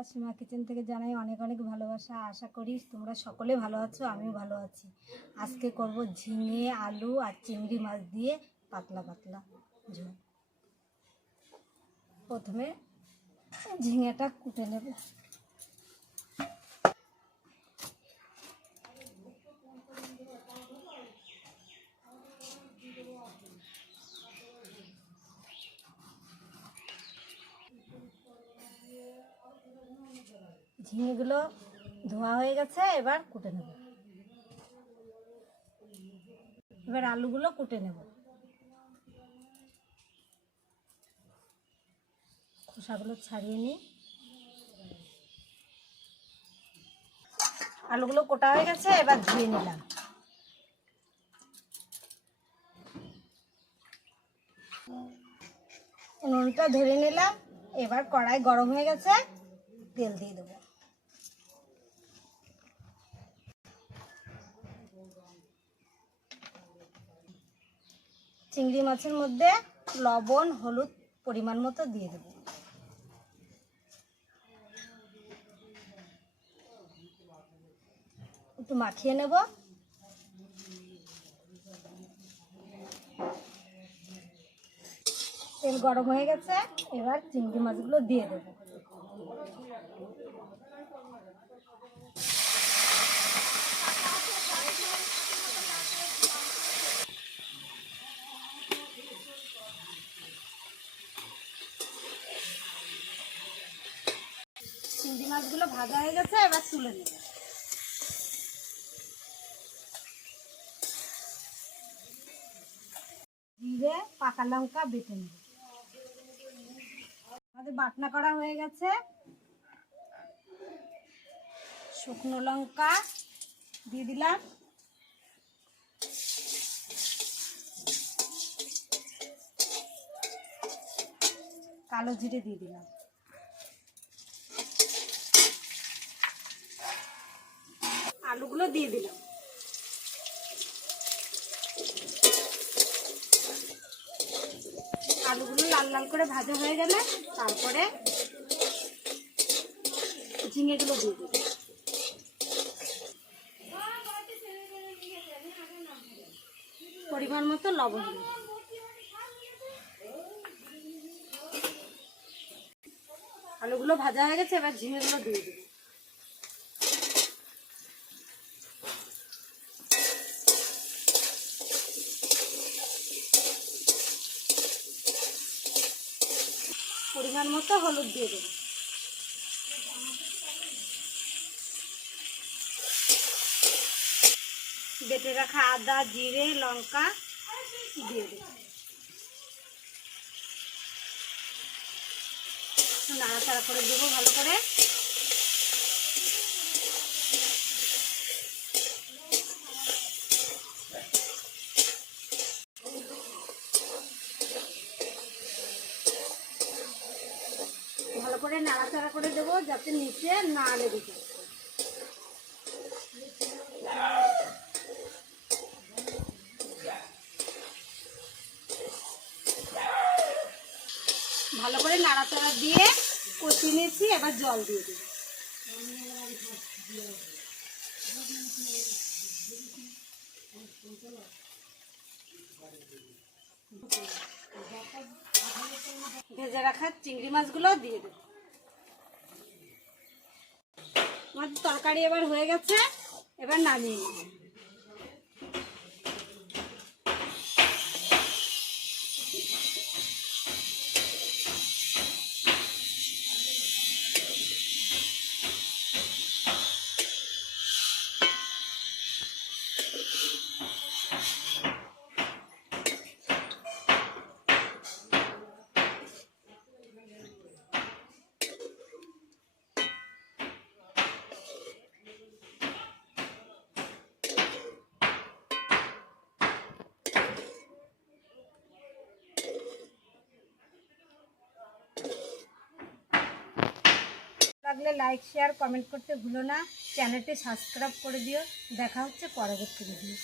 বন্ধুরা, সীমা কিচেন থেকে জানাই অনেক অনেক ভালোবাসা। আশা করি তোমরা সকলে ভালো আছো, আমিও ভালো আছি। আজকে করব ঝিঙে, আলু আর চিংড়ি মাছ দিয়ে পাতলা পাতলা ঝোল। প্রথমে ঝিঙেটা কুটে নেব। ঝিঙেগুলো ধোয়া হয়ে গেছে, এবার কুটে নেব। এবার আলুগুলো কুটে নেব। খোসাগুলো ছাড়িয়ে নিই। আলুগুলো কোটা হয়ে গেছে, এবার ধুয়ে নিলাম। নুনটা ধরে নিলাম। এবার কড়াই গরম হয়ে গেছে, তেল দিয়ে দেবো। চিংড়ি মাছের মধ্যে লবণ হলুদ পরিমাণ মতো দিয়ে দেব। একটু মাখিয়ে নেব। তেল গরম হয়ে গেছে, এবার চিংড়ি মাছগুলো দিয়ে দেব। চিংড়ি মাছগুলো ভাজা হয়ে গেছে, এবার তুলে নেব। জিরে, পাকা লঙ্কা বেটে নেব। আমাদের বাটনা করা হয়ে গেছে। শুকনো লঙ্কা দিয়ে দিলাম। কালো জিরে দিয়ে দিলাম। আলুগুলো দিয়ে দিলাম। আলুগুলো লাল লাল করে ভাজা হয়ে গেলে তারপরে ঝিঙেগুলো দিয়ে দিলাম। পরিমাণ মতো লবণ দিই। আলুগুলো ভাজা হয়ে গেছে, এবার ঝিঙেগুলো দিয়ে দেবো। পরিমাণ মতো হলুদ দিয়ে দেবো। বেটে রাখা আদা, জিরে, লঙ্কা দিয়ে দেবো। নাড়াচাড়া করে দেবো ভালো করে। ভালো করে নাড়াচাড়া করে দেবো যাতে নিচে না লেগে যায়। ভালো করে নাড়াচাড়া দিয়ে কষিয়ে নিয়েছি, এবার জল দিয়ে দেবো। ভেজে রাখা চিংড়ি মাছগুলো দিয়ে দেবো। আমার তরকারি এবার হয়ে গেছে, এবার নামিয়ে নেব। লাগলে লাইক শেয়ার কমেন্ট করতে ভুলো না। চ্যানেলটি সাবস্ক্রাইব করে দিও। দেখা হচ্ছে পরবর্তী ভিডিও।